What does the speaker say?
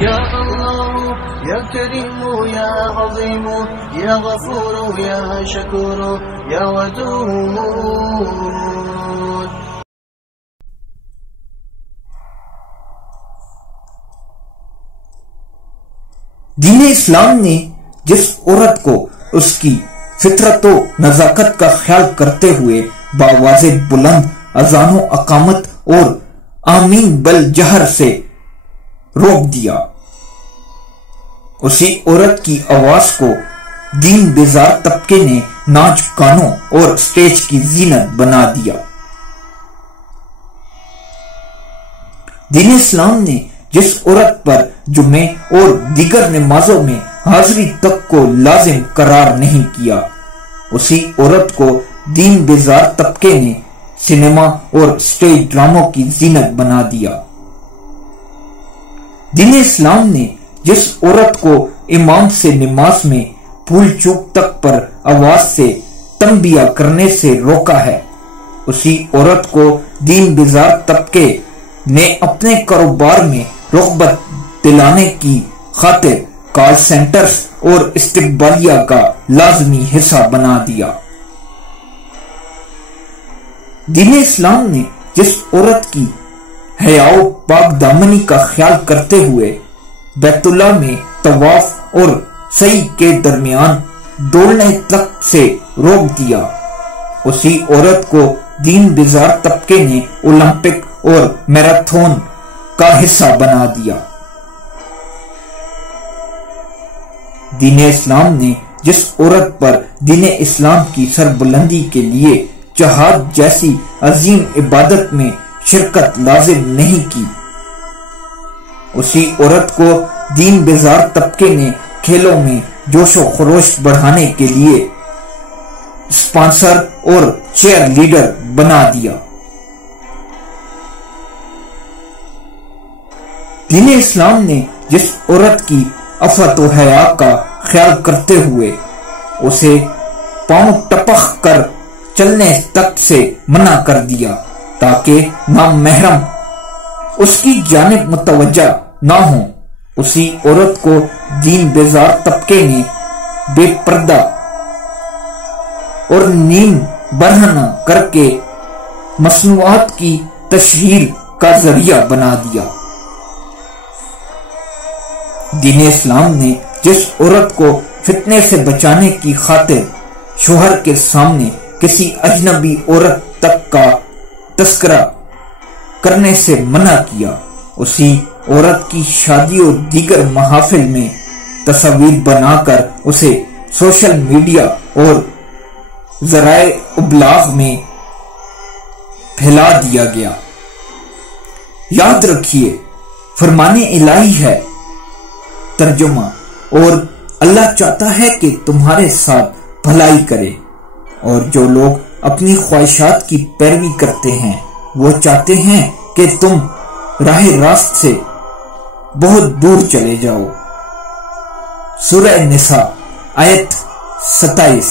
یا اللہ یا کریم یا عظیم یا غفور یا شکور یا ودود. دین اسلام نے جس عورت کو اس کی فطرت و نزاکت کا خیال کرتے ہوئے باواز بلند اذان و اقامت اور آمین بل جہر سے روک دیا، اسی عورت کی آواز کو دین بیزار طبقے نے ناچ گانوں اور سٹیج کی زینت بنا دیا. دین اسلام نے جس عورت پر جمعے اور دیگر نمازوں میں حاضری تک کو لازم قرار نہیں کیا، اسی عورت کو دین بیزار طبقے نے سینما اور سٹیج ڈراموں کی زینت بنا دیا. دین اسلام نے جس عورت کو امام سے نماز میں پھول چوک تک پر آواز سے تنبیہ کرنے سے روکا ہے، اسی عورت کو دین بیزار طبقے نے اپنے کاروبار میں رغبت دلانے کی خاطر کال سینٹرز اور استقبالیہ کا لازمی حصہ بنا دیا. دین اسلام نے جس عورت کی حیا و پاک دامنی کا خیال کرتے ہوئے بیت اللہ میں طواف اور سعی کے درمیان دوڑنے تک سے روک دیا، اسی عورت کو دین بیزار طبقے نے اولمپک اور میراتھن کا حصہ بنا دیا. دین اسلام نے جس عورت پر دین اسلام کی سربلندی کے لیے جہاد جیسی عظیم عبادت میں شرکت لازم نہیں کی، اسی عورت کو دین بیزار طبقے نے کھیلوں میں جوش و خروش بڑھانے کے لیے اسپانسر اور چیئر لیڈر بنا دیا. دین اسلام نے جس عورت کی عفت و حیا کا خیال کرتے ہوئے اسے پاؤں ٹپک کر چلنے تک سے منع کر دیا تاکہ نامحرم اس کی جانب متوجہ نہ ہوں، اسی عورت کو دین بیزار طبقے نے بے پردہ اور نیم برہنہ کر کے مصنوعات کی تشہیر کا ذریعہ بنا دیا. دین اسلام نے جس عورت کو فتنے سے بچانے کی خاطر شوہر کے سامنے کسی اجنبی عورت تک کا تذکرہ کرنے سے منع کیا، اسی عورت کی شادی اور دیگر محافل میں تصاویر بنا کر اسے سوشل میڈیا اور ذرائع ابلاغ میں پھیلا دیا گیا. یاد رکھیے، فرمان الہی ہے ترجمہ، اور اللہ چاہتا ہے کہ تمہارے ساتھ بھلائی کرے، اور جو لوگ اپنی خواہشات کی پیروی کرتے ہیں وہ چاہتے ہیں کہ تم راہ راست سے بہت دور چلے جاؤ. سورہ نساء آیت 27.